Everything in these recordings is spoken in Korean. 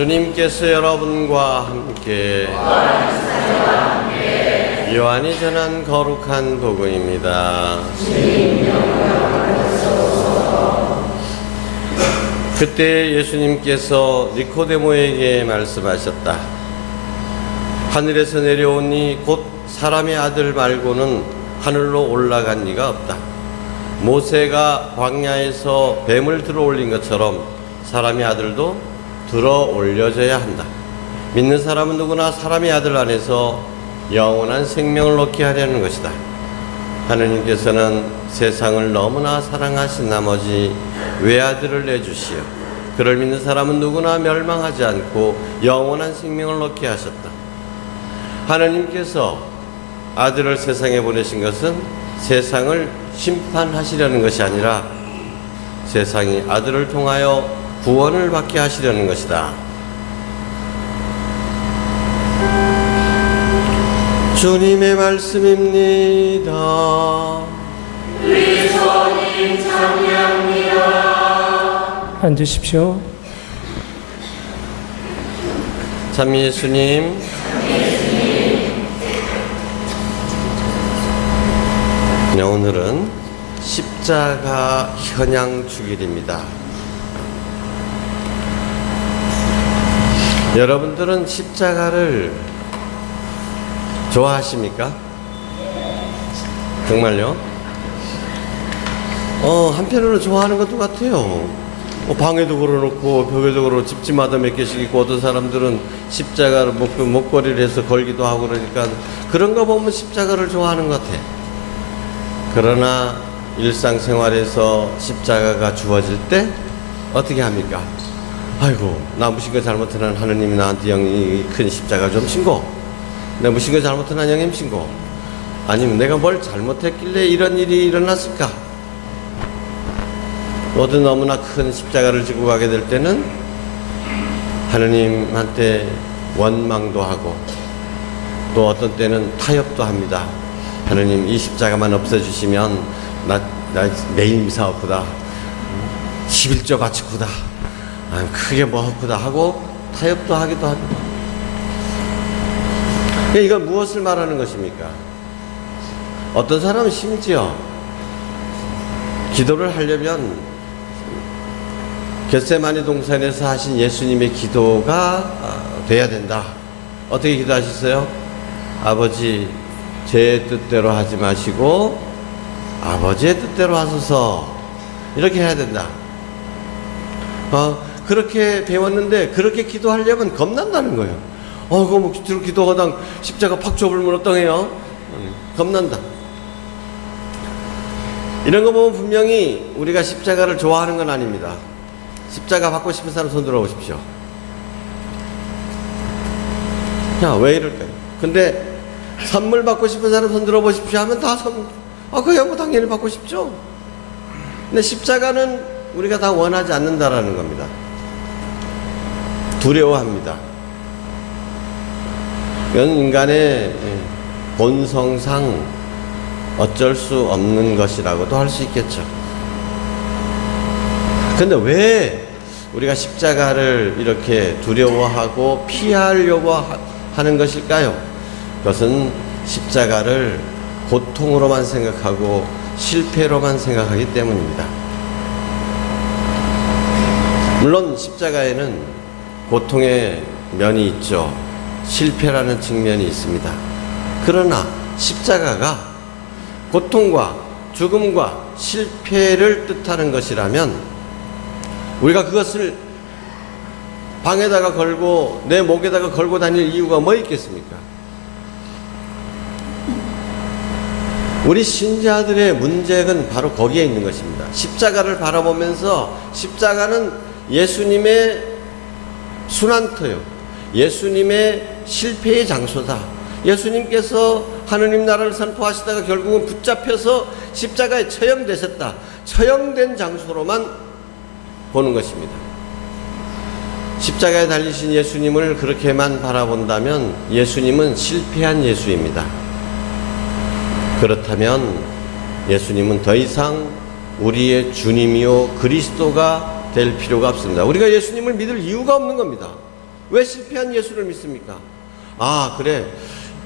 주님께서 여러분과 함께 요한이 전한 거룩한 복음입니다. 그때 예수님께서 니코데모에게 말씀하셨다. 하늘에서 내려오니 곧 사람의 아들 말고는 하늘로 올라간 이가 없다. 모세가 광야에서 뱀을 들어 올린 것처럼 사람의 아들도 들어 올려져야 한다. 믿는 사람은 누구나 사람의 아들 안에서 영원한 생명을 얻게 하려는 것이다. 하느님께서는 세상을 너무나 사랑하신 나머지 외아들을 내주시어 그를 믿는 사람은 누구나 멸망하지 않고 영원한 생명을 얻게 하셨다. 하느님께서 아들을 세상에 보내신 것은 세상을 심판하시려는 것이 아니라 세상이 아들을 통하여 구원을 받게 하시려는 것이다. 주님의 말씀입니다. 우리 주님 찬양합니다. 앉으십시오. 참 예수님, 네, 오늘은 십자가 현양 주일입니다. 여러분들은 십자가를 좋아하십니까? 정말요? 한편으로 좋아하는 것도 같아요. 방에도 걸어놓고 벽에도 걸어 집집마다 몇 개씩 있고 어떤 사람들은 십자가를 목걸이를 해서 걸기도 하고 그러니까 그런 거 보면 십자가를 좋아하는 것 같아. 그러나 일상생활에서 십자가가 주어질 때 어떻게 합니까? 아이고, 나 무슨 거 잘못한 하느님이 나한테 영이 큰 십자가 좀 신고, 내가 무슨 거 잘못한 영임 신고, 아니면 내가 뭘 잘못했길래 이런 일이 일어났을까? 모두 너무나 큰 십자가를 지고 가게 될 때는 하느님한테 원망도 하고 또 어떤 때는 타협도 합니다. 하느님, 이 십자가만 없애주시면 나 매일 미사 없구다, 11조 바치구다, 크게 뭐 없구다 하고 타협도 하기도 합니다. 이건 무엇을 말하는 것입니까? 어떤 사람은 심지어 기도를 하려면 겟세마니 동산에서 하신 예수님의 기도가 돼야 된다. 어떻게 기도하셨어요? 아버지, 제 뜻대로 하지 마시고 아버지의 뜻대로 하소서, 이렇게 해야 된다. 그렇게 배웠는데 그렇게 기도하려면 겁난다는 거예요. 그거 뭐 기도하다 십자가 팍 줘버리면 어떡해요? 겁난다. 이런 거 보면 분명히 우리가 십자가를 좋아하는 건 아닙니다. 십자가 받고 싶은 사람 손 들어보십시오. 야, 왜 이럴까요? 근데 선물 받고 싶은 사람 손 들어보십시오 하면 다 그냥 뭐 당연히 받고 싶죠. 근데 십자가는 우리가 다 원하지 않는다라는 겁니다. 두려워합니다. 이건 인간의 본성상 어쩔 수 없는 것이라고도 할 수 있겠죠. 근데 왜 우리가 십자가를 이렇게 두려워하고 피하려고 하는 것일까요? 그것은 십자가를 고통으로만 생각하고 실패로만 생각하기 때문입니다. 물론 십자가에는 고통의 면이 있죠. 실패라는 측면이 있습니다. 그러나 십자가가 고통과 죽음과 실패를 뜻하는 것이라면 우리가 그것을 방에다가 걸고 내 목에다가 걸고 다닐 이유가 뭐 있겠습니까? 우리 신자들의 문제는 바로 거기에 있는 것입니다. 십자가를 바라보면서 십자가는 예수님의 순환터요, 예수님의 실패의 장소다. 예수님께서 하느님 나라를 선포하시다가 결국은 붙잡혀서 십자가에 처형되셨다. 처형된 장소로만 보는 것입니다. 십자가에 달리신 예수님을 그렇게만 바라본다면 예수님은 실패한 예수입니다. 그렇다면 예수님은 더 이상 우리의 주님이요 그리스도가 될 필요가 없습니다. 우리가 예수님을 믿을 이유가 없는 겁니다. 왜 실패한 예수를 믿습니까? 아, 그래.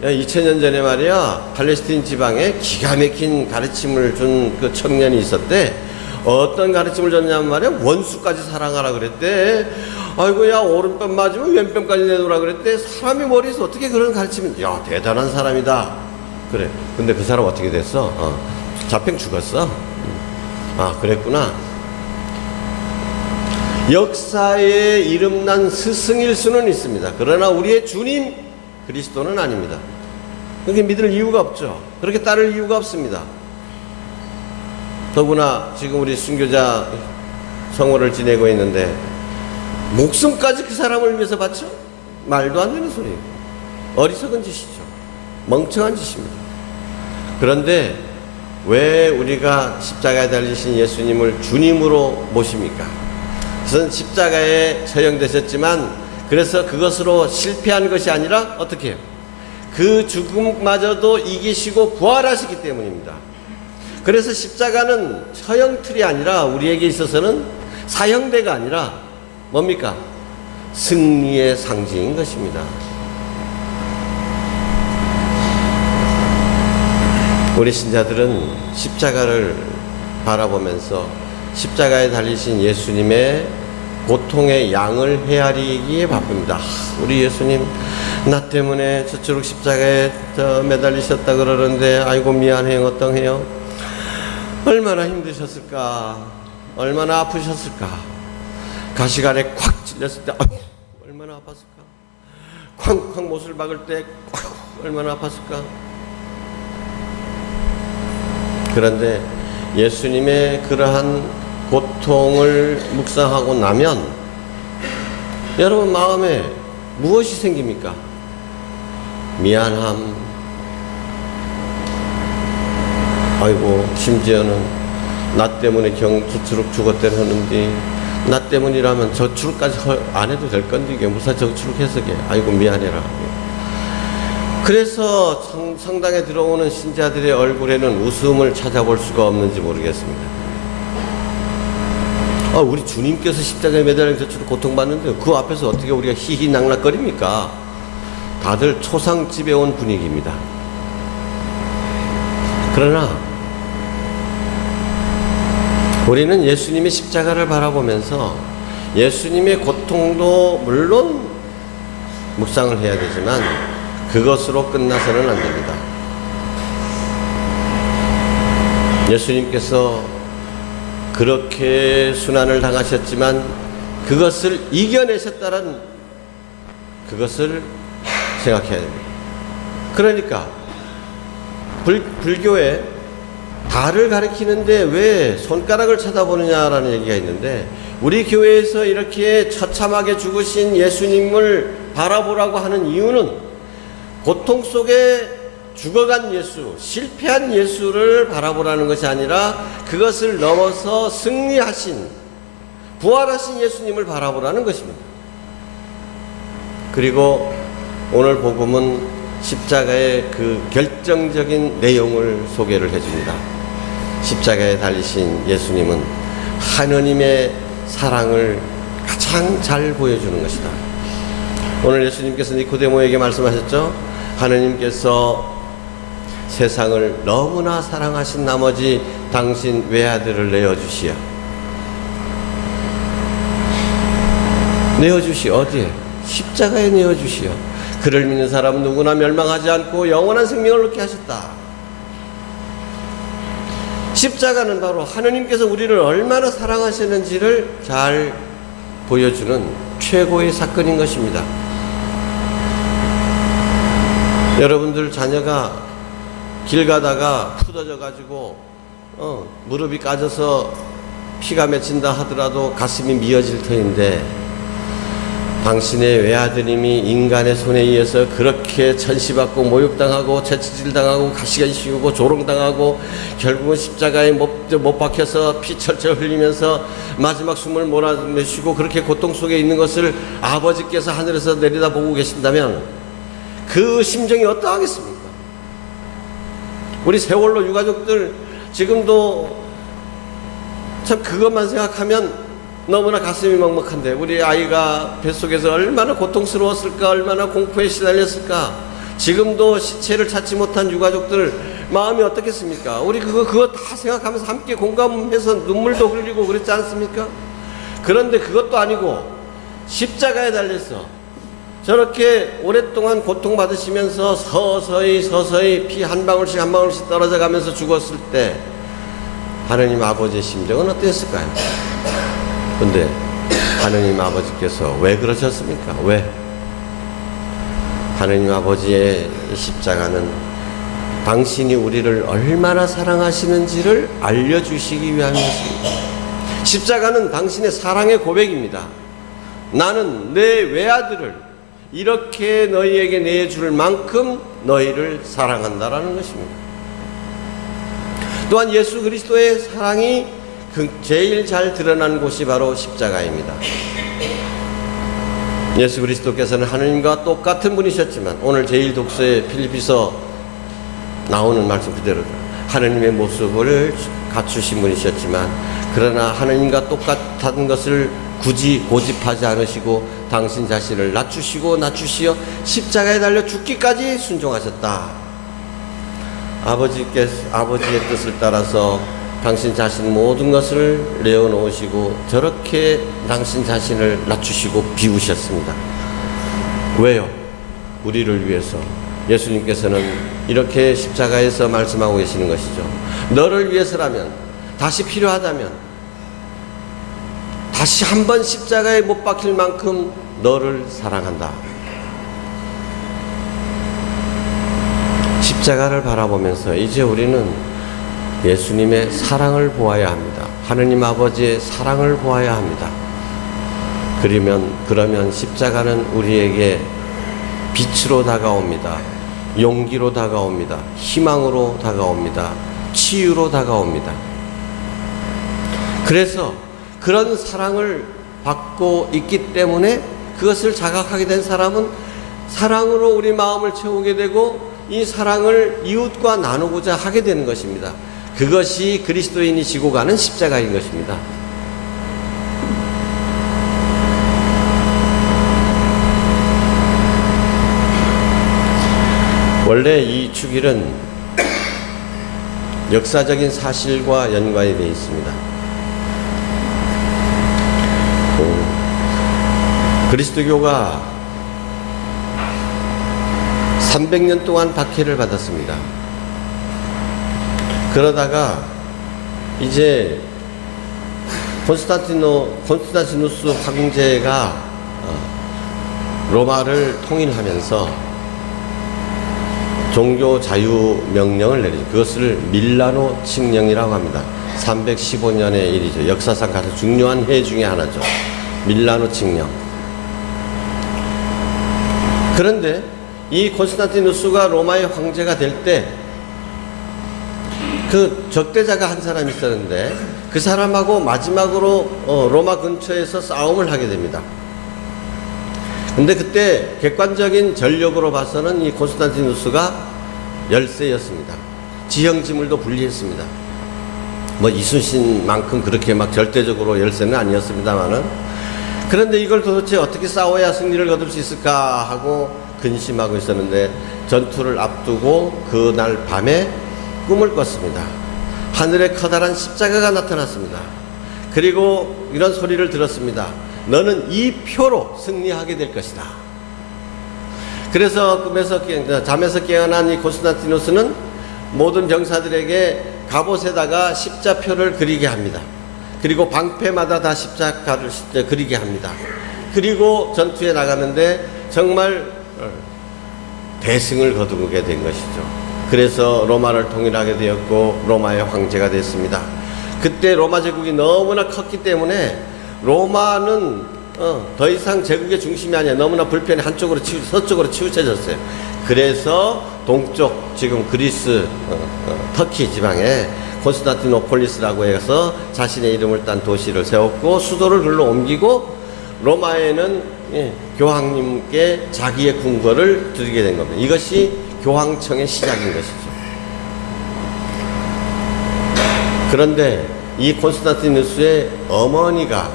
2000년 전에 말이야, 팔레스타인 지방에 기가 막힌 가르침을 준 그 청년이 있었대. 어떤 가르침을 줬냐면 말이야, 원수까지 사랑하라 그랬대. 아이고, 야, 오른뺨 맞으면 왼뺨까지 내놓으라 그랬대. 사람이 머리에서 어떻게 그런 가르침을, 야, 대단한 사람이다. 그래. 근데 그 사람 어떻게 됐어? 잡혀 죽었어. 아, 그랬구나. 역사에 이름난 스승일 수는 있습니다. 그러나 우리의 주님 그리스도는 아닙니다. 그렇게 믿을 이유가 없죠. 그렇게 따를 이유가 없습니다. 더구나 지금 우리 순교자 성호를 지내고 있는데 목숨까지 그 사람을 위해서 바쳐? 말도 안 되는 소리예요. 어리석은 짓이죠. 멍청한 짓입니다. 그런데 왜 우리가 십자가에 달리신 예수님을 주님으로 모십니까? 그것은 십자가에 처형되셨지만 그래서 그것으로 실패한 것이 아니라 어떻게 해요? 그 죽음마저도 이기시고 부활하시기 때문입니다. 그래서 십자가는 처형틀이 아니라 우리에게 있어서는 사형대가 아니라 뭡니까? 승리의 상징인 것입니다. 우리 신자들은 십자가를 바라보면서 십자가에 달리신 예수님의 고통의 양을 헤아리기에 바쁩니다. 우리 예수님 나 때문에 저처럼 십자가에 매달리셨다 그러는데 아이고 미안해요. 어떠해요? 얼마나 힘드셨을까? 얼마나 아프셨을까? 가시관에 콱 찔렸을 때 아이고 얼마나 아팠을까? 쾅쾅 못을 박을 때 아이고 얼마나 아팠을까? 그런데 예수님의 그러한 고통을 묵상하고 나면 여러분 마음에 무엇이 생깁니까? 미안함. 아이고 심지어는 나 때문에 저추룩 죽었대는 하는데 나 때문이라면 저추룩까지 안 해도 될 건데 이게 무사 저추룩해서 아이고 미안해라. 그래서 성당에 들어오는 신자들의 얼굴에는 웃음을 찾아볼 수가 없는지 모르겠습니다. 우리 주님께서 십자가에 매달려 저처럼 고통받는데 그 앞에서 어떻게 우리가 희희낙낙거립니까? 다들 초상집에 온 분위기입니다. 그러나 우리는 예수님의 십자가를 바라보면서 예수님의 고통도 물론 묵상을 해야 되지만 그것으로 끝나서는 안 됩니다. 예수님께서 그렇게 순환을 당하셨지만 그것을 이겨내셨다는 그것을 생각해야 됩니다. 그러니까 불교에 달을 가리키는데 왜 손가락을 쳐다보느냐라는 얘기가 있는데 우리 교회에서 이렇게 처참하게 죽으신 예수님을 바라보라고 하는 이유는 고통 속에 죽어간 예수, 실패한 예수를 바라보라는 것이 아니라 그것을 넘어서 승리하신, 부활하신 예수님을 바라보라는 것입니다. 그리고 오늘 복음은 십자가의 그 결정적인 내용을 소개를 해줍니다. 십자가에 달리신 예수님은 하느님의 사랑을 가장 잘 보여주는 것이다. 오늘 예수님께서 니코데모에게 말씀하셨죠? 하느님께서 세상을 너무나 사랑하신 나머지 당신 외아들을 내어주시오. 내어주시오. 어디에? 십자가에 내어주시오. 그를 믿는 사람은 누구나 멸망하지 않고 영원한 생명을 얻게 하셨다. 십자가는 바로 하느님께서 우리를 얼마나 사랑하시는지를 잘 보여주는 최고의 사건인 것입니다. 여러분들 자녀가 길 가다가 푸더져 가지고 무릎이 까져서 피가 맺힌다 하더라도 가슴이 미어질 터인데 당신의 외아드님이 인간의 손에 의해서 그렇게 천시받고 모욕당하고 채찍질당하고 가시가 씌우고 조롱당하고 결국은 십자가에 못 박혀서 피 철철 흘리면서 마지막 숨을 몰아내쉬고 그렇게 고통 속에 있는 것을 아버지께서 하늘에서 내려다보고 계신다면 그 심정이 어떠하겠습니까? 우리 세월로 유가족들 지금도 참 그것만 생각하면 너무나 가슴이 먹먹한데 우리 아이가 뱃속에서 얼마나 고통스러웠을까, 얼마나 공포에 시달렸을까. 지금도 시체를 찾지 못한 유가족들 마음이 어떻겠습니까? 우리 그거 다 생각하면서 함께 공감해서 눈물도 흘리고 그랬지 않습니까? 그런데 그것도 아니고 십자가에 달려서 저렇게 오랫동안 고통받으시면서 서서히 피 한 방울씩 한 방울씩 떨어져 가면서 죽었을 때 하느님 아버지의 심정은 어땠을까요? 근데 하느님 아버지께서 왜 그러셨습니까? 왜? 하느님 아버지의 십자가는 당신이 우리를 얼마나 사랑하시는지를 알려주시기 위한 것입니다. 십자가는 당신의 사랑의 고백입니다. 나는 내 외아들을 이렇게 너희에게 내줄 만큼 너희를 사랑한다라는 것입니다. 또한 예수 그리스도의 사랑이 제일 잘 드러난 곳이 바로 십자가입니다. 예수 그리스도께서는 하느님과 똑같은 분이셨지만 오늘 제1독서의 필리피서 나오는 말씀 그대로 하느님의 모습을 갖추신 분이셨지만 그러나 하느님과 똑같은 것을 굳이 고집하지 않으시고 당신 자신을 낮추시어 십자가에 달려 죽기까지 순종하셨다. 아버지의 뜻을 따라서 당신 자신 모든 것을 내어놓으시고 저렇게 당신 자신을 낮추시고 비우셨습니다. 왜요? 우리를 위해서. 예수님께서는 이렇게 십자가에서 말씀하고 계시는 것이죠. 너를 위해서라면, 다시 필요하다면, 다시 한번 십자가에 못 박힐 만큼 너를 사랑한다. 십자가를 바라보면서 이제 우리는 예수님의 사랑을 보아야 합니다. 하느님 아버지의 사랑을 보아야 합니다. 그러면 십자가는 우리에게 빛으로 다가옵니다. 용기로 다가옵니다. 희망으로 다가옵니다. 치유로 다가옵니다. 그래서 그런 사랑을 받고 있기 때문에 그것을 자각하게 된 사람은 사랑으로 우리 마음을 채우게 되고 이 사랑을 이웃과 나누고자 하게 되는 것입니다. 그것이 그리스도인이 지고 가는 십자가인 것입니다. 원래 이 축일은 역사적인 사실과 연관이 되어 있습니다. 그리스도교가 300년 동안 박해를 받았습니다. 그러다가 이제 콘스탄티누스 황제가 로마를 통일하면서 종교 자유 명령을 내리죠. 그것을 밀라노 칙령이라고 합니다. 315년의 일이죠. 역사상 가장 중요한 해 중에 하나죠. 밀라노 칙령. 그런데 이 콘스탄티누스가 로마의 황제가 될 때 그 적대자가 한 사람이 있었는데 그 사람하고 마지막으로 로마 근처에서 싸움을 하게 됩니다. 근데 그때 객관적인 전력으로 봐서는 이 콘스탄티누스가 열세였습니다. 지형지물도 분리했습니다. 뭐 이순신만큼 그렇게 막 절대적으로 열세는 아니었습니다만은, 그런데 이걸 도대체 어떻게 싸워야 승리를 거둘 수 있을까 하고 근심하고 있었는데 전투를 앞두고 그날 밤에 꿈을 꿨습니다. 하늘에 커다란 십자가가 나타났습니다. 그리고 이런 소리를 들었습니다. 너는 이 표로 승리하게 될 것이다. 그래서 잠에서 깨어난 이 콘스탄티누스는 모든 병사들에게 갑옷에다가 십자표를 그리게 합니다. 그리고 방패마다 다 십자가를 그리게 합니다. 그리고 전투에 나가는데 정말 대승을 거두게 된 것이죠. 그래서 로마를 통일하게 되었고 로마의 황제가 됐습니다. 그때 로마 제국이 너무나 컸기 때문에 로마는 더 이상 제국의 중심이 아니라 너무나 불편히 한쪽으로 서쪽으로 치우쳐졌어요. 그래서 동쪽 지금 그리스 터키 지방에 콘스탄티노폴리스라고 해서 자신의 이름을 딴 도시를 세웠고 수도를 글로 옮기고 로마에는 교황님께 자기의 궁궐을 드리게 된 겁니다. 이것이 교황청의 시작인 것이죠. 그런데 이 콘스탄티누스의 어머니가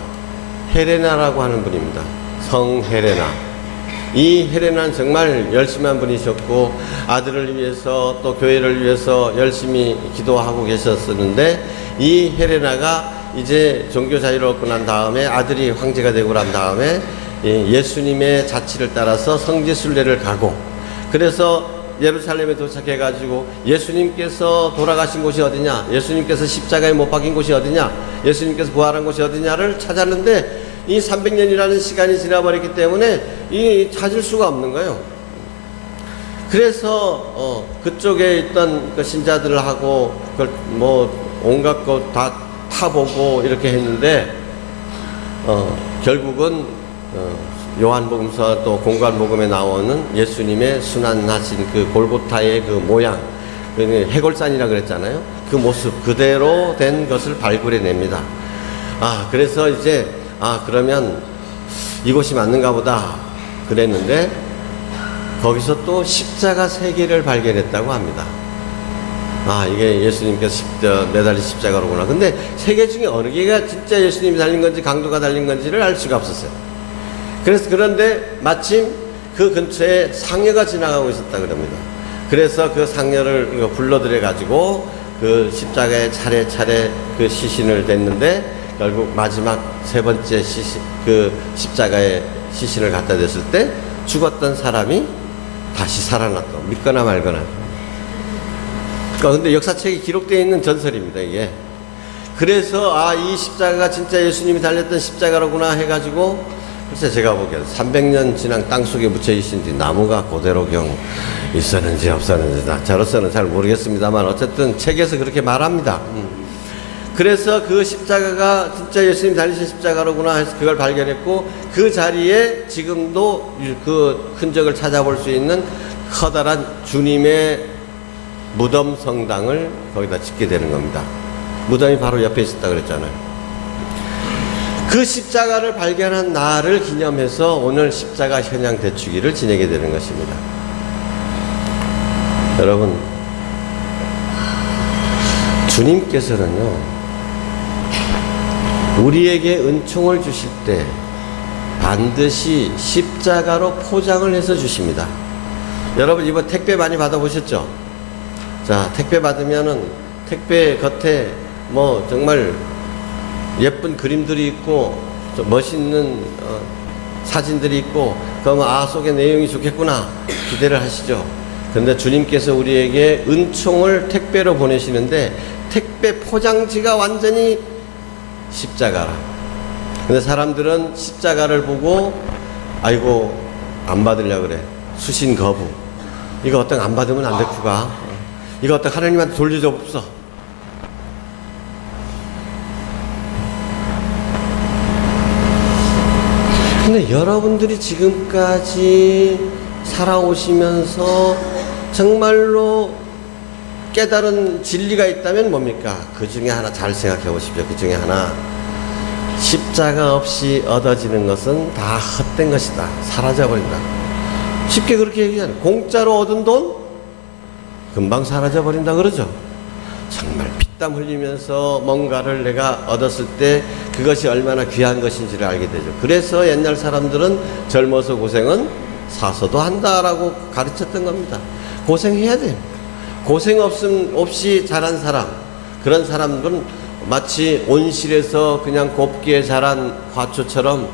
헤레나라고 하는 분입니다. 성 헤레나. 이 헤레나는 정말 열심한 분이셨고 아들을 위해서 또 교회를 위해서 열심히 기도하고 계셨었는데, 이 헤레나가 이제 종교 자유를 얻고 난 다음에 아들이 황제가 되고 난 다음에 예수님의 자치를 따라서 성지순례를 가고, 그래서 예루살렘에 도착해 가지고 예수님께서 돌아가신 곳이 어디냐, 예수님께서 십자가에 못 박힌 곳이 어디냐, 예수님께서 부활한 곳이 어디냐를 찾았는데, 이 300년이라는 시간이 지나버렸기 때문에 이 찾을 수가 없는 거예요. 그래서 그쪽에 있던 그 신자들하고 뭐 온갖 거 다 타보고 이렇게 했는데, 결국은 요한복음서 또 공관복음에 나오는 예수님의 순환하신 그 골고타의 그 모양, 해골산이라 그랬잖아요. 그 모습 그대로 된 것을 발굴해냅니다. 그래서 이제 그러면 이곳이 맞는가 보다 그랬는데, 거기서 또 십자가 3개를 발견했다고 합니다. 이게 예수님께서 매달린 십자가로구나. 근데 3개 중에 어느 개가 진짜 예수님이 달린 건지 강도가 달린 건지를 알 수가 없었어요. 그런데 마침 그 근처에 상녀가 지나가고 있었다 그럽니다. 그래서 그 상녀를 불러들여 가지고 그 십자가에 차례차례 그 시신을 댔는데, 결국 마지막 3번째 그 십자가에 시신을 갖다 댔을 때 죽었던 사람이 다시 살아났다. 믿거나 말거나. 근데 역사책에 기록되어 있는 전설입니다, 이게. 그래서 이 십자가가 진짜 예수님이 달렸던 십자가로구나 해가지고, 글쎄 제가 보기엔 300년 지난 땅속에 묻혀 있는지 나무가 그대로경 있었는지 없었는지 저로서는 잘 모르겠습니다만, 어쨌든 책에서 그렇게 말합니다. 그래서 그 십자가가 진짜 예수님 달리신 십자가로구나 해서 그걸 발견했고, 그 자리에 지금도 그 흔적을 찾아볼 수 있는 커다란 주님의 무덤 성당을 거기다 짓게 되는 겁니다. 무덤이 바로 옆에 있었다 그랬잖아요. 그 십자가를 발견한 날을 기념해서 오늘 십자가 현양 대축일을 지내게 되는 것입니다. 여러분, 주님께서는요, 우리에게 은총을 주실 때 반드시 십자가로 포장을 해서 주십니다. 여러분, 이번 택배 많이 받아보셨죠? 자, 택배 받으면은 택배 겉에 뭐 정말 예쁜 그림들이 있고 멋있는 사진들이 있고, 그러면 속에 내용이 좋겠구나 기대를 하시죠. 그런데 주님께서 우리에게 은총을 택배로 보내시는데, 택배 포장지가 완전히 십자가라. 근데 사람들은 십자가를 보고 아이고 안 받으려고 그래. 수신 거부. 이거 어떤 안 받으면 안 됐구가. 이거 어떤 하나님한테 돌려줘 없어. 근데 여러분들이 지금까지 살아오시면서 정말로 깨달은 진리가 있다면 뭡니까? 그 중에 하나 잘 생각해 보십시오. 그 중에 하나, 십자가 없이 얻어지는 것은 다 헛된 것이다. 사라져버린다. 쉽게 그렇게 얘기하잖아요. 공짜로 얻은 돈 금방 사라져버린다 그러죠. 정말 피땀 흘리면서 뭔가를 내가 얻었을 때 그것이 얼마나 귀한 것인지를 알게 되죠. 그래서 옛날 사람들은 젊어서 고생은 사서도 한다라고 가르쳤던 겁니다. 고생해야 돼요. 고생 없이 자란 사람, 그런 사람들은 마치 온실에서 그냥 곱게 자란 화초처럼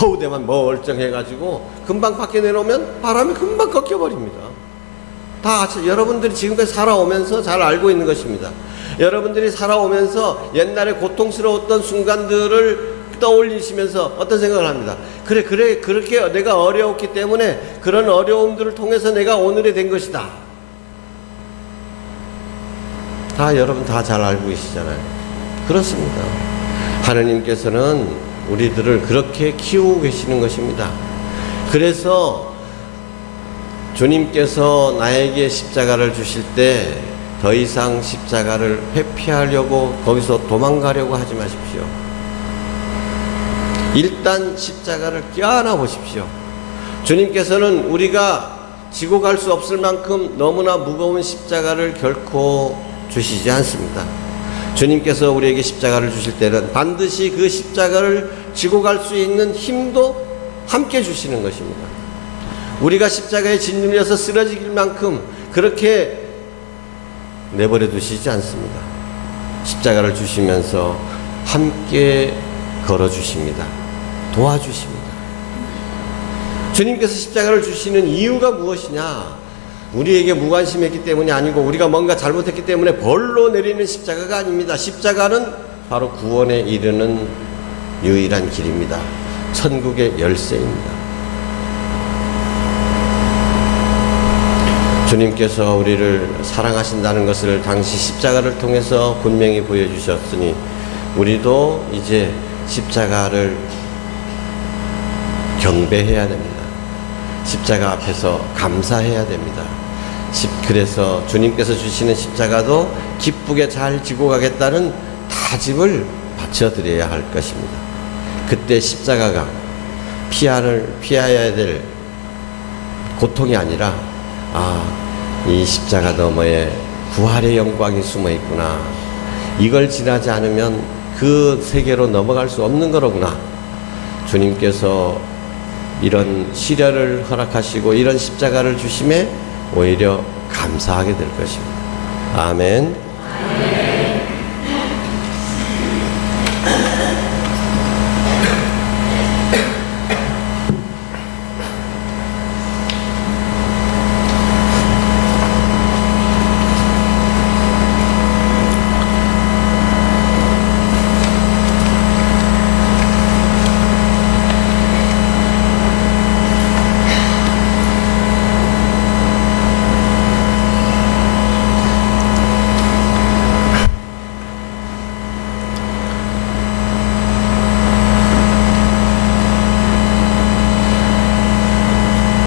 허우대만 멀쩡해가지고 금방 밖에 내놓으면 바람이 금방 꺾여버립니다. 다 여러분들이 지금까지 살아오면서 잘 알고 있는 것입니다. 여러분들이 살아오면서 옛날에 고통스러웠던 순간들을 떠올리시면서 어떤 생각을 합니다. 그래 그렇게 내가 어려웠기 때문에 그런 어려움들을 통해서 내가 오늘이 된 것이다. 여러분 다 잘 알고 계시잖아요. 그렇습니다. 하나님께서는 우리들을 그렇게 키우고 계시는 것입니다. 그래서 주님께서 나에게 십자가를 주실 때 더 이상 십자가를 회피하려고 거기서 도망가려고 하지 마십시오. 일단 십자가를 껴안아 보십시오. 주님께서는 우리가 지고 갈 수 없을 만큼 너무나 무거운 십자가를 결코 주시지 않습니다. 주님께서 우리에게 십자가를 주실 때는 반드시 그 십자가를 지고 갈 수 있는 힘도 함께 주시는 것입니다. 우리가 십자가에 짓눌려서 쓰러질 만큼 그렇게 내버려 두시지 않습니다. 십자가를 주시면서 함께 걸어주십니다. 도와주십니다. 주님께서 십자가를 주시는 이유가 무엇이냐? 우리에게 무관심했기 때문이 아니고 우리가 뭔가 잘못했기 때문에 벌로 내리는 십자가가 아닙니다. 십자가는 바로 구원에 이르는 유일한 길입니다. 천국의 열쇠입니다. 주님께서 우리를 사랑하신다는 것을 당시 십자가를 통해서 분명히 보여주셨으니 우리도 이제 십자가를 경배해야 됩니다. 십자가 앞에서 감사해야 됩니다. 그래서 주님께서 주시는 십자가도 기쁘게 잘 지고 가겠다는 다짐을 바쳐드려야 할 것입니다. 그때 십자가가 피하여야 될 고통이 아니라 이 십자가 너머에 부활의 영광이 숨어 있구나. 이걸 지나지 않으면 그 세계로 넘어갈 수 없는 거로구나. 주님께서 이런 시련을 허락하시고 이런 십자가를 주심에 오히려 감사하게 될 것입니다. 아멘.